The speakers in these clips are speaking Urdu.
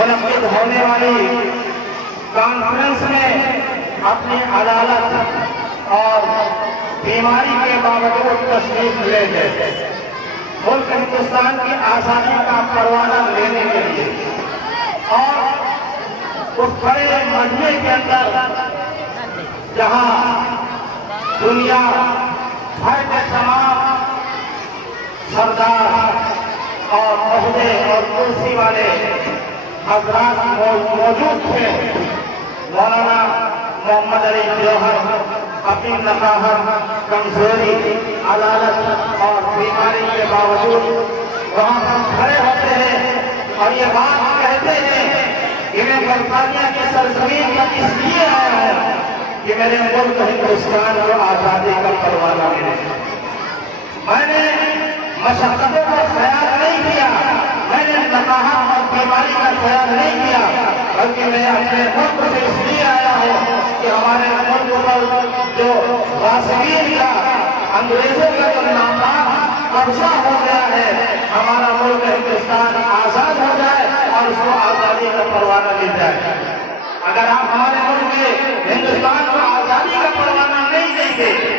منعقد ہونے والی کانفرنس میں اپنی عدالت اور بیماری کے باوجود تشریف لے گئے ملک ہندوستان کی آزادی کا پروانہ لینے کے لیے، اور اس بڑے مجمع کے اندر جہاں دنیا بھر کے تمام سردار اور عہدے اور کرسی والے حضرات موجود تھے، مولانا محمد علی جوہر اپنی نقاہت، کمزوری، عدالت اور بیماری کے باوجود وہاں پر کھڑے ہوتے ہیں اور یہ بات کہتے ہیں کہ میں برطانیہ کی سرزمین پر اس لیے آیا ہوں کہ میرے ملک ہندوستان کو آزادی کا پروانہ ملے۔ میں نے مشقتوں کا خیال نہیں کیا، میں نے نقاہت اور بیماری کا خیال نہیں کیا، بلکہ میں اپنے ملک سے اس لیے آیا ہوں کہ ہمارے ملک پر جو غاصبین کا، انگریزوں کا جو ناپاک قبضہ ہو گیا ہے، ہمارا ملک ہندوستان آزاد ہو جائے اور اس کو آزادی کا پروانہ مل جائے۔ اگر آپ ہمارے ملک میں ہندوستان کو آزادی کا پروانہ نہیں دیں گے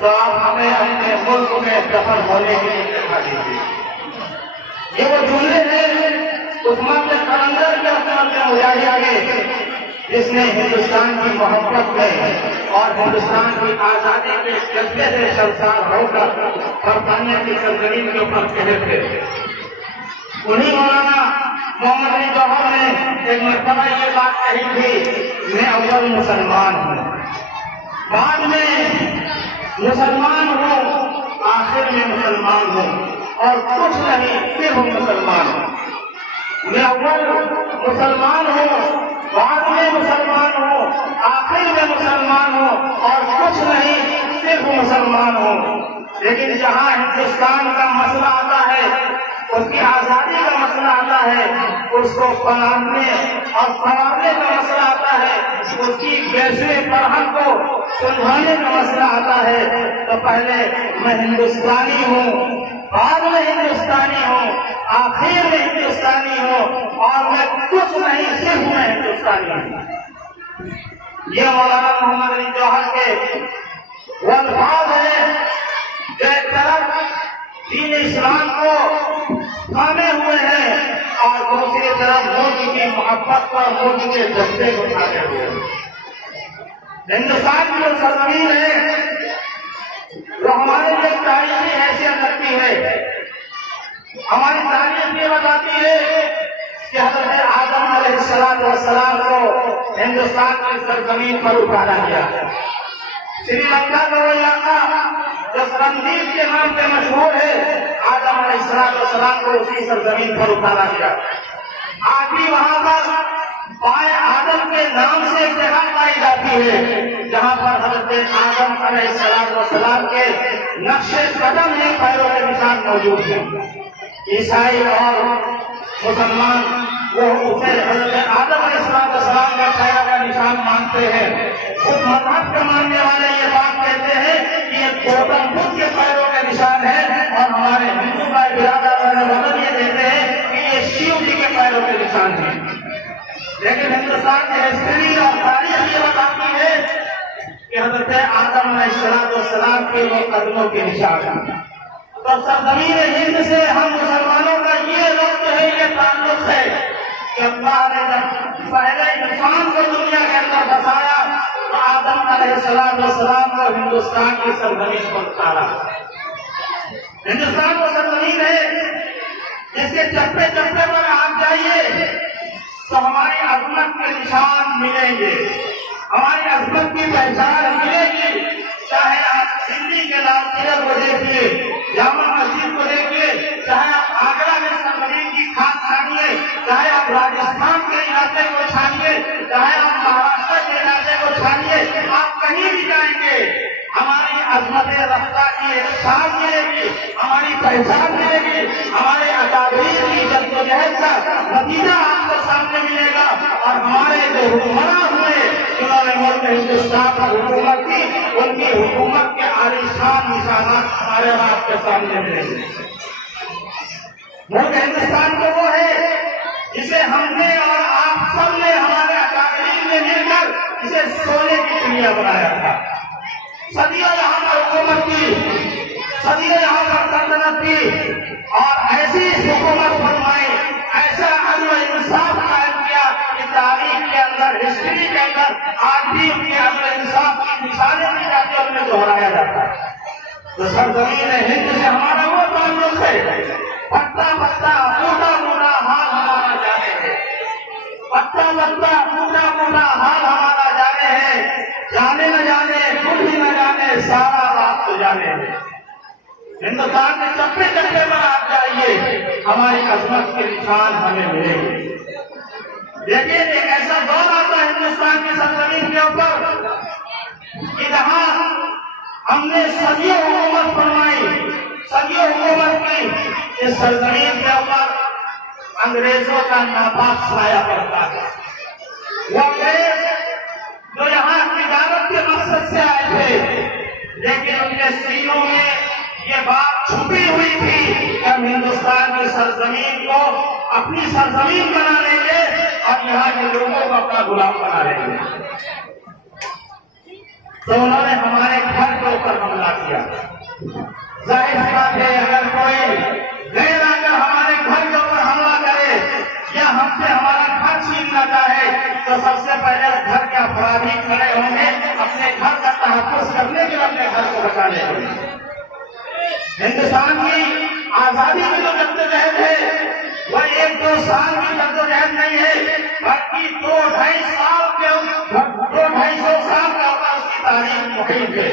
تو آپ ہمیں اپنے ملک میں دفن ہونے کے لیے دکھا دیجیے۔ یہ وہ جملے ہیں عثمان بن قلندر کے حکومت میں مجاہدہ کے، جس نے ہندوستان کی محبت میں اور ہندوستان کی آزادی کے جذبے سے سرشار ہو کر برطانیہ کی سرزمین کے اوپر کہے تھے۔ انہی مولانا محمد علی جوہر نے ایک مرتبہ یہ بات کہی تھی، میں اول مسلمان ہوں، بعد میں مسلمان ہوں، آخر میں مسلمان ہوں، اور کچھ نہیں صرف مسلمان ہوں۔ میں اول مسلمان ہوں، بعد میں مسلمان ہوں، آخر میں مسلمان ہوں، اور کچھ نہیں صرف مسلمان ہوں۔ لیکن جہاں ہندوستان کا مسئلہ آتا ہے، اس کی آزادی کا مسئلہ آتا ہے، اس کو بنانے اور سنوارنے کا مسئلہ آتا ہے، اس کی ویسے فرہنگ کو سلجھانے کا مسئلہ آتا ہے، تو پہلے میں ہندوستانی ہوں، بعد میں ہندوستانی ہوں، آخر میں ہندوستانی ہوں، اور میں کچھ نہیں صرف میں ہندوستانی ہوں۔ یہ مولانا محمد علی جوہر کے وہ الفاظ ہیں جو ایک طرف دین اسلام کو تھامے ہوئے ہیں اور دوسری طرف ملک کی محبت پر ملک کے جذبے کو تھامے ہوئے ہیں۔ ہندوستان کی جو سرزمین ہے وہ ہمارے لیے تاریخی حیثیت رکھتی ہے۔ ہماری تاریخ یہ بتاتی ہے کہ حضرت آدم علیہ السلام کو ہندوستان کی سرزمین پر اتارا گیا۔ سری لنکا کا وہ علاقہ جو سرندیپ کے نام سے مشہور ہے، آدم علیہ السلام کو اسی سرزمین پر اتارا گیا۔ آج بھی وہاں پر پائے آدم کے نام سے ایک جگہ پائی جاتی ہے، جہاں پر حضرت آدم علیہ السلام کے نقش قدم ہیں، پیروں کے نشان موجود ہیں۔ عیسائی اور مسلمان وہ اسے حضرت آدم علیہ السلام کا پیروں کا نشان مانتے ہیں۔ خود مذہب کے ماننے والے یہ بات کہتے ہیں کہ یہ گوتم بدھ کے پیروں کے نشان ہے، اور ہمارے ہندو بھائی برادر مدد یہ دیتے ہیں کہ یہ شیو جی کے پیروں کے نشان ہیں۔ لیکن ہندوستان کی ہسٹری اور تاریخ یہ بتاتی ہے کہ حضرت آدم علیہ السلام کے وہ قدموں کے نشان ہیں۔ تو سرزمین ہند سے ہم مسلمانوں کا یہ ربط ہے، یہ تعلق ہے کہ اللہ نے جب پہلے انسان کو دنیا کے اندر بسایا تو آدم علیہ السلام کو ہندوستان کی سرزمین پر اتارا۔ ہندوستان وہ سرزمین ہے جس کے چپے چپے پر آپ جائیے تو ہماری عظمت کے نشان ملیں گے، ہماری عظمت کی پہچان ملے گی۔ چاہے آپ دلی کے لال قلعہ کو دیکھیے، جامع مسجد کو دیکھیے، چاہے آپ آگرہ میں سرزمین کی کھاد چھانیے، چاہے آپ راجستھان کے علاقے کو چھانیے، چاہے آپ مہاراشٹر کے علاقے کو چھانیے، آپ کہیں بھی جائیں گے ہماری عظمت رفتہ کی ایک شان ملے گی، ہماری پہچان ملے گی، ہمارے اکابرین کی جدوجہد کا نتیجہ آپ کو سامنے ملے گا، اور ہمارے جو حکمراں ہوئے جنہوں نے ملک ہندوستان پر حکومت کی، ان کی حکومت کے عالیشان نشانات ہمارے آپ کے سامنے ملیں گے۔ ملک ہندوستان تو وہ ہے جسے ہم نے اور آپ سب نے ہمارے اکابرین نے مل کر اسے سونے کی چڑیا بنایا تھا. صدیوں یہاں پر حکومت کی, صدیوں یہاں پر سلطنت کی, اور ایسی حکومت فرمائی, ایسا عدل و انصاف قائم کیا کہ تاریخ کے اندر, ہسٹری کے اندر آج بھی ان کے عدل و انصاف کی مثالیں دی جاتی اور انہیں دہرایا جاتا ہے. تو سرزمین ہند سے ہمارا وہ تعلق ہے, پتا پتا موٹا موٹا حال ہمارا جانے ہے, پتا پتا موٹا موٹا حال ہمارا جانے ہے, جانے نہ جانے, کچھ بھی نہ جانے, سارا بات تو جانے ہے. ہندوستان کے چپے چپے پر آپ جائیے, ہماری عظمت کے نشان ہمیں ملیں گے. دیکھیے ایک ایسا دور آتا ہے ہندوستان کی سرزمین کے اوپر کہ جہاں ہم نے صدیوں حکومت فرمائی, صدیوں حکومت کی, اس سرزمین کے اوپر انگریزوں کا ناپاک سایہ پڑتا ہے. وہ انگریز جو یہاں تجارت کے مقصد سے آئے تھے, لیکن ان کے سینوں میں یہ بات چھپی ہوئی تھی کہ ہم ہندوستان کی سرزمین کو اپنی سرزمین بنا لیں گے اور یہاں کے لوگوں کو اپنا غلام بنا لیں گے. تو انہوں نے ہمارے گھر کے اوپر حملہ کیا. ظاہر سی بات ہے, اگر کوئی غیر آ کر ہمارے گھر کے اوپر حملہ کرے یا ہم سے ہمارا گھر چھیننا چاہے تو سب سے پہلے گھر کے افراد ہی کھڑے ہوں گے اپنے گھر کا تحفظ کرنے کے لیے, اپنے گھر کو بچانے کے لیے. ہندوستان کی آزادی کی جو جدوجہد ہے وہ 1-2 سال کی جدوجہد نہیں ہے, بلکہ 2-2.5 سال کا اس کی تاریخ محیط ہے.